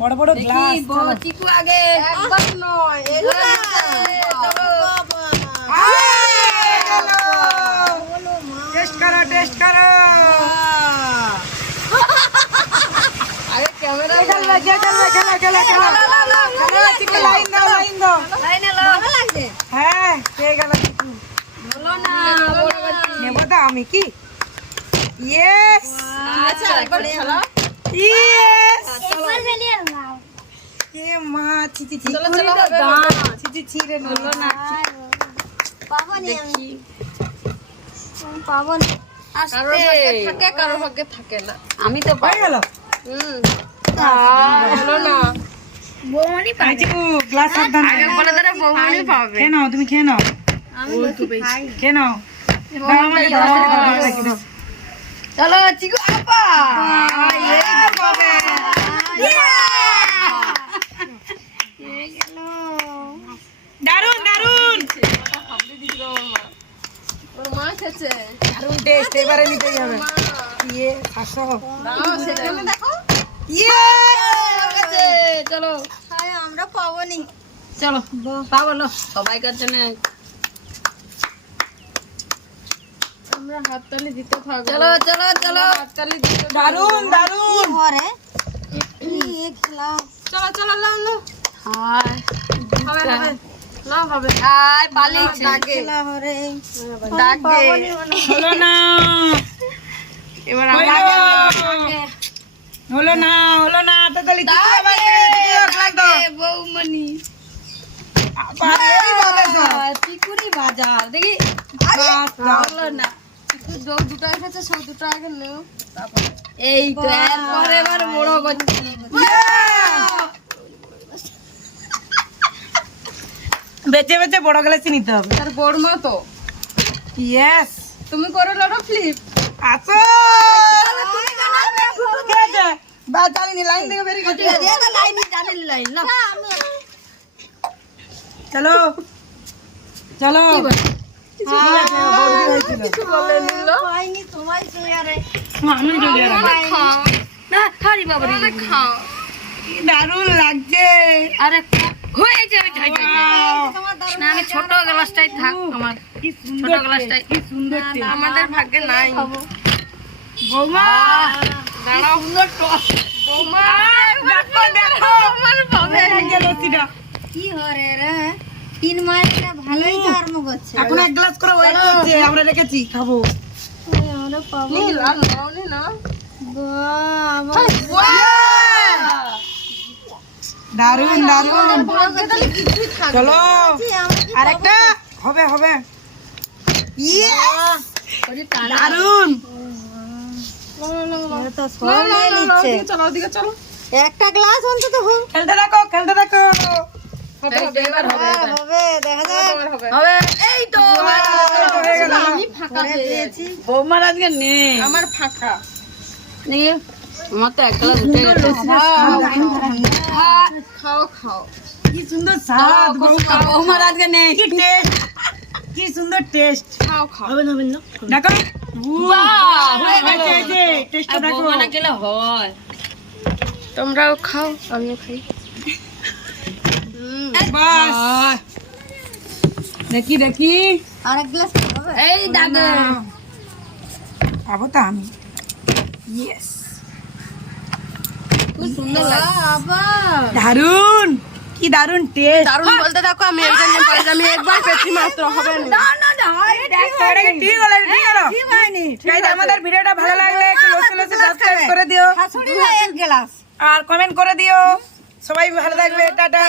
বড় বড় গ্লাস চিকু আগে একবার নয় টেস্ট করো আগে ক্যামেরা লাইন দাও লাইনে ভালো লাগছে হ্যাঁ কে গেল চিকু বলো না নেব তো আমি কি ইয়েস আচ্ছা একবার খেলা ইয়েস একবার বেরিয়ে নাও এ মা চিচি চলো চলো চিচি ছিড়ে বলো না পাবো নি আমি পাবো না কারোর ভাগ্যে থাকে কারোর ভাগ্যে থাকে না আমি তো হয়ে গেল বলো না বৌমনি আই চিকু গ্লাস সাবধানে আগে বলে ধরে বৌমনি পাবে খেয়ে নাও তুমি খেয়ে নাও আমি খাই খেয়ে নাও দাও আমাকে দাও চলো চিকু আপা এই তো পাবে দারুন দারুন ওর মা খেছে দারুন টেস্ট এবারে নিতেই হবে ইয়ে আসো দাও সেখানে দেখো ইয়ে খেছে চলো খাই আমরা পাবো নি চলো তা বলো সবাইকার জন্য আমরা হাততালি দিতে থাকবো চলো চলো চলো হাততালি দিতে দারুন দারুন ঘরে এই খেলা চলো চলো লাও লাও হাই হবে হবে লাও হবে হাই পালিয়েছে ডাকে খেলা হরে ডাকে হলো না এবার হলো হলো না তো তাহলে কি আবার গ্লাস দাও বৌমনি আবার এই ভাবে সব চিকুরি বাজার দেখি হলো না চিকু দুটো এসেছে সব দুটো আগে নেও তারপরে এই তো এরপর এবার বড় করছি বেঁচে বেঁচে বড় গ্লাসই নিতে হবে তার বড়মা তো ইয়েস তুমি করে লড়ো ফ্লিপ আসো কে আছে বা চালিনি লাইন থেকে বেরিয়ে গেছে লাইন জানেন লাইন না চলো চলো ঠিক আছে বড়দি হয়েছিল কিছু বলে নিল পাইনি তোমায় চুয়ারে আমি চলে গেলাম খাও না খারি বাবা রে খাও কি দারুণ লাগছে আরে হয়ে যাবে যাই যাই তোমার দারুণ না আমি ছোট গ্লাসটাই থাক আমার কি ছোট সুন্দর গ্লাসটাই কি সুন্দর taste। আমাদের ভাগ্যে নাই বৌমা দাঁড়াও সুন্দর বৌমা দেখো দেখো আমার পাবে গেল সিটা কি হরে রে 3 মাস এটা ভালোই কর্ম করছে এখন এক গ্লাস করে ওয়েট করছে আমরা রেখেছি খাবো আমরা পাবো নীল আর নাওনি না বাবা দারুণ দারুণ ভাগ্যে তাহলে কিছুই থাকবে চলো আমরা কি আরেকটা হবে হবে ইয়ে ওরে টানা দারুণ আমরা তো সব নিয়ে নিচ্ছে চলো ওদিকে চলো একটা গ্লাস অন্তত হোক খেলতে থাকো হবে হবে এবার হবে হবে দেখা যাক হবে হবে এই তো হয়ে গেল। আমি ফাঁকা পেয়েছি বৌমার আজকে নেই আমার ফাঁকা নিয়ে আমার তো এক গ্লাস উঠে গেছে খাও খাও কি সুন্দর স্বাদ বৌমার আজকে নেই কি টেস্ট কি সুন্দর টেস্ট খাও খাও হবে না দেখো হয়ে গেল। টেস্টটা দেখো গেলে হয় তোমরাও খাও আমিও খাই বাস দেখি দেখি আরেক গ্লাস হবে এই দাদা পাবো তো আমি ইয়েস খুব সুন্দর লাগে আবার দারুন কি দারুন টেস্ট দারুণ বলতে দেখো আমি এই জন্য পাইছি আমি একবার পেয়েছি মাত্র হবে না ঠিক হলো গাইস আমাদের ভিডিওটা ভালো লাগলে একটু লসে সাবস্ক্রাইব করে দিও শাশুড়ি এক গ্লাস আর কমেন্ট করে দিও সবাই ভালো থাকবে টাটা